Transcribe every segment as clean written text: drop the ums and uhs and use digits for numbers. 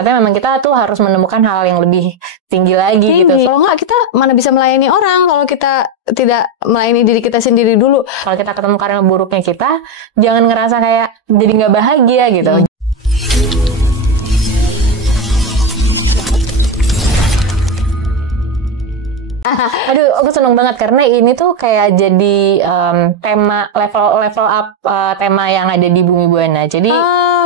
Ternyata memang kita tuh harus menemukan hal yang lebih tinggi lagi gitu. Kalau nggak, kita mana bisa melayani orang kalau kita tidak melayani diri kita sendiri dulu. Kalau kita ketemu karma buruknya kita, jangan ngerasa kayak jadi nggak bahagia gitu. Aduh, aku seneng banget karena ini tuh kayak jadi tema level up tema yang ada di Bumi Buana. Jadi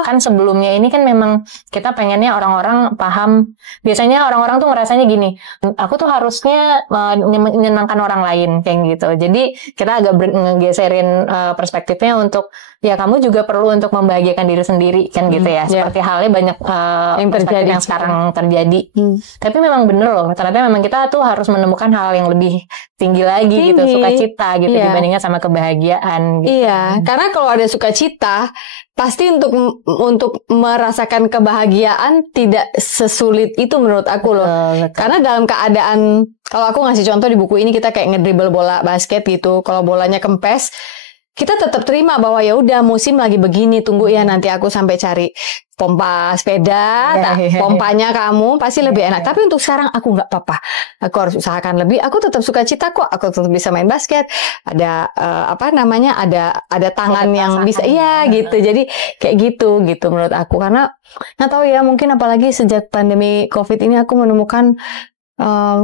kan sebelumnya ini kan memang kita pengennya orang-orang paham. Biasanya orang-orang tuh ngerasanya gini, aku tuh harusnya menyenangkan orang lain kayak gitu. Jadi kita agak ngegeserin perspektifnya untuk ya kamu juga perlu untuk membahagiakan diri sendiri kan gitu ya. Seperti halnya banyak yang terjadi yang sekarang terjadi. Tapi memang bener loh, ternyata memang kita tuh harus menemukan hal yang lebih tinggi lagi gitu, sukacita gitu dibandingkan sama kebahagiaan gitu. Iya, karena kalau ada sukacita pasti untuk merasakan kebahagiaan tidak sesulit itu menurut aku loh. Betul. Karena dalam keadaan, kalau aku ngasih contoh di buku ini, kita kayak ngedribble bola basket gitu, kalau bolanya kempes, kita tetap terima bahwa ya udah musim lagi begini, tunggu ya nanti aku sampai cari pompa sepeda, pompanya kamu pasti lebih enak. Tapi untuk sekarang aku nggak apa-apa, aku harus usahakan lebih. Aku tetap suka cita kok, aku tetap bisa main basket. Ada ada tangan yang bisa, gitu. Jadi kayak gitu menurut aku. Karena nggak tahu ya, mungkin apalagi sejak pandemi COVID ini aku menemukan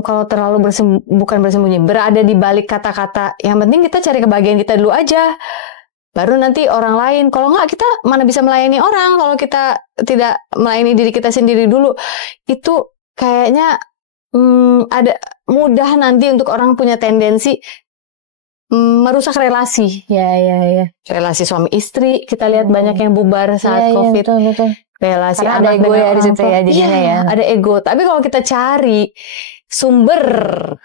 kalau terlalu bukan bersembunyi, berada di balik kata-kata. Yang penting kita cari kebahagiaan kita dulu aja. Baru nanti orang lain. Kalau nggak, kita mana bisa melayani orang kalau kita tidak melayani diri kita sendiri dulu. Itu kayaknya ada mudah nanti untuk orang punya tendensi merusak relasi. Ya. Relasi suami istri, kita lihat banyak yang bubar saat COVID. Betul. Relasi karena anak ada ego ya di situ ya jadinya ya. Ada ego. Tapi kalau kita cari sumber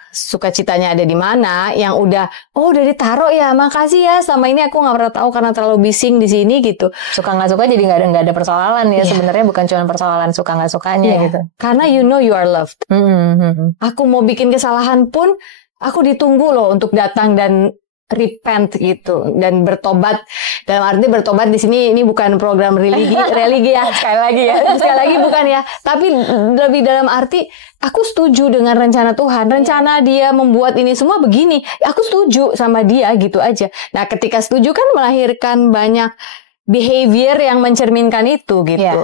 sukacitanya ada di mana, yang udah ditaruh ya, makasih ya, selama ini aku nggak pernah tahu karena terlalu bising di sini gitu. Suka nggak suka jadi nggak ada persoalan ya. Sebenarnya bukan cuma persoalan suka nggak sukanya gitu. Karena you know you are loved. Aku mau bikin kesalahan pun aku ditunggu loh untuk datang dan repent gitu dan bertobat. Dalam arti bertobat di sini ini bukan program religi ya. sekali lagi bukan ya, tapi lebih dalam arti aku setuju dengan rencana Tuhan. Rencana Dia membuat ini semua begini, aku setuju sama Dia gitu aja. Nah, ketika setuju kan melahirkan banyak behavior yang mencerminkan itu gitu.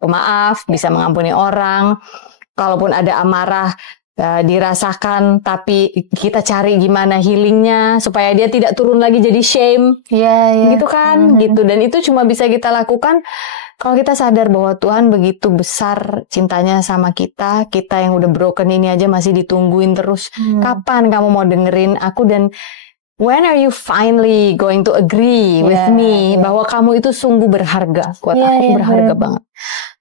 Pemaaf, bisa mengampuni orang. Kalaupun ada amarah dirasakan, tapi kita cari gimana healingnya supaya dia tidak turun lagi jadi shame, gitu kan, gitu. Dan itu cuma bisa kita lakukan kalau kita sadar bahwa Tuhan begitu besar cintanya sama kita yang udah broken ini aja masih ditungguin terus. Kapan kamu mau dengerin aku, dan when are you finally going to agree with me bahwa kamu itu sungguh berharga buat aku, berharga banget.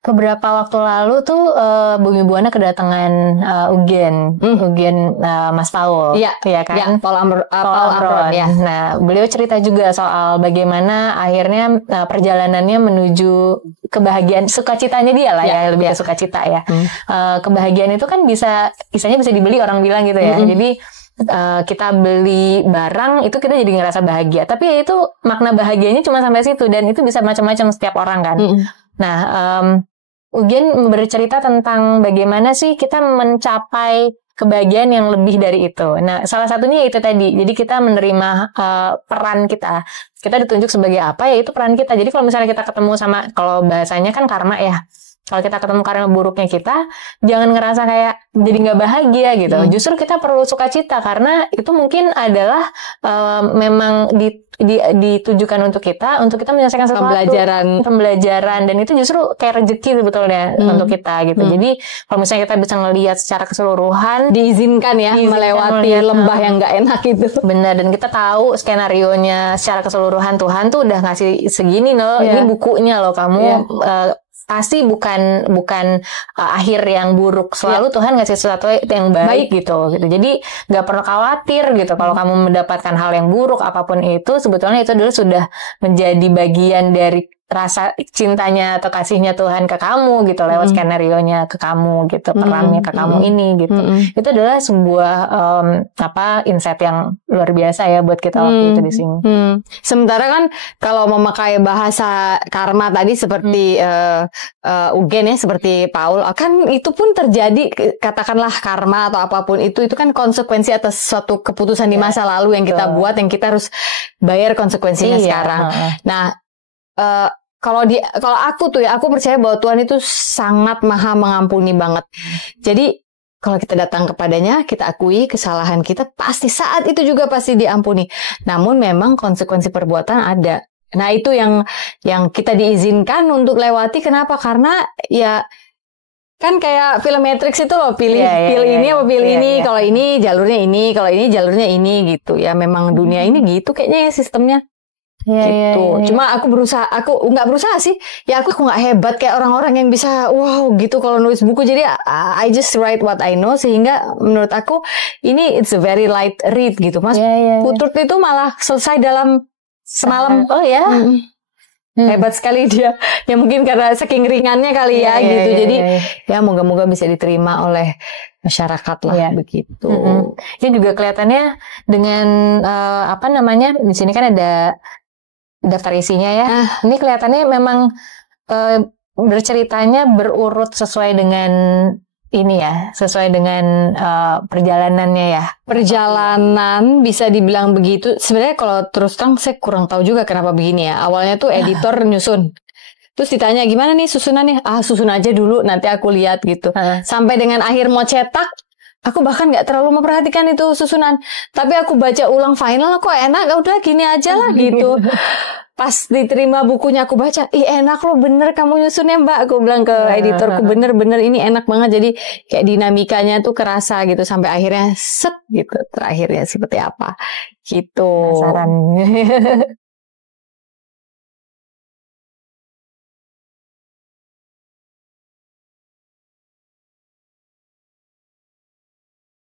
Beberapa waktu lalu tuh Bumi Buana kedatangan Ugen Mas Paul, kan? Paul Amron. Nah, beliau cerita juga soal bagaimana akhirnya perjalanannya menuju kebahagiaan, sukacitanya dia lah lebih ke sukacita ya. Kebahagiaan itu kan bisa dibeli, orang bilang gitu ya. Jadi kita beli barang itu kita jadi ngerasa bahagia, tapi ya itu makna bahagianya cuma sampai situ, dan itu bisa macam-macam setiap orang kan. Nah, Ugen bercerita tentang bagaimana sih kita mencapai kebahagiaan yang lebih dari itu. Nah, salah satunya itu tadi. Jadi kita menerima peran kita. Kita ditunjuk sebagai apa, ya itu peran kita. Jadi kalau misalnya kita ketemu sama, kalau bahasanya kan karma ya. Kalau kita ketemu karma buruknya kita, jangan ngerasa kayak jadi nggak bahagia gitu. Justru kita perlu sukacita karena itu mungkin adalah memang ditujukan untuk kita menyelesaikan sesuatu, pembelajaran, dan itu justru kayak rezeki sebetulnya untuk kita gitu. Jadi kalau misalnya kita bisa ngelihat secara keseluruhan, diizinkan melewati lembah yang nggak enak itu. Benar, dan kita tahu skenarionya secara keseluruhan. Tuhan tuh udah ngasih segini loh, ini bukunya loh, kamu pasti bukan akhir yang buruk. Selalu Tuhan ngasih sesuatu yang baik gitu. Jadi nggak perlu khawatir gitu kalau kamu mendapatkan hal yang buruk apapun itu. Sebetulnya itu dulu sudah menjadi bagian dari rasa cintanya atau kasihnya Tuhan ke kamu gitu lewat skenario-nya ke kamu gitu, perannya ke kamu ini gitu. Itu adalah sebuah insight yang luar biasa ya buat kita waktu itu di sini. Sementara kan kalau memakai bahasa karma tadi seperti Eugen ya, seperti Paul, kan itu pun terjadi, katakanlah karma atau apapun itu kan konsekuensi atas suatu keputusan di masa lalu yang kita buat, yang kita harus bayar konsekuensinya sekarang. Nah, kalau aku tuh ya, aku percaya bahwa Tuhan itu sangat maha mengampuni banget. Jadi kalau kita datang kepadanya, kita akui kesalahan kita, pasti saat itu juga pasti diampuni. Namun memang konsekuensi perbuatan ada. Nah itu yang kita diizinkan untuk lewati. Kenapa? Karena ya kan kayak film Matrix itu loh, pilih ini apa pilih ini. Kalau ini jalurnya ini, kalau ini jalurnya ini gitu. Ya memang dunia ini gitu kayaknya ya sistemnya. Gitu. Cuma aku nggak berusaha sih. Ya aku nggak hebat kayak orang-orang yang bisa wow gitu kalau nulis buku. Jadi I just write what I know, sehingga menurut aku ini it's a very light read gitu. Mas Putut itu malah selesai dalam semalam. Oh ya. Hebat sekali dia. Ya mungkin karena saking ringannya kali ya gitu. Jadi ya moga-moga bisa diterima oleh masyarakat lah begitu. Ini juga kelihatannya dengan di sini kan ada daftar isinya ya. Ini kelihatannya memang berceritanya berurut sesuai dengan ini ya, sesuai dengan perjalanannya ya. Perjalanan bisa dibilang begitu. Sebenarnya kalau terus terang saya kurang tahu juga kenapa begini ya. Awalnya tuh editor nyusun. Terus ditanya gimana nih susunannya? Susun aja dulu nanti aku lihat gitu. Sampai dengan akhir mau cetak, aku bahkan nggak terlalu memperhatikan itu susunan. Tapi aku baca ulang final, kok enak, udah gini aja lah gitu. Pas diterima bukunya aku baca, enak loh, bener kamu nyusunnya Mbak. Aku bilang ke editorku, bener ini enak banget. Jadi kayak dinamikanya tuh kerasa gitu. Sampai akhirnya set gitu. Terakhirnya seperti apa gitu. Penasaran.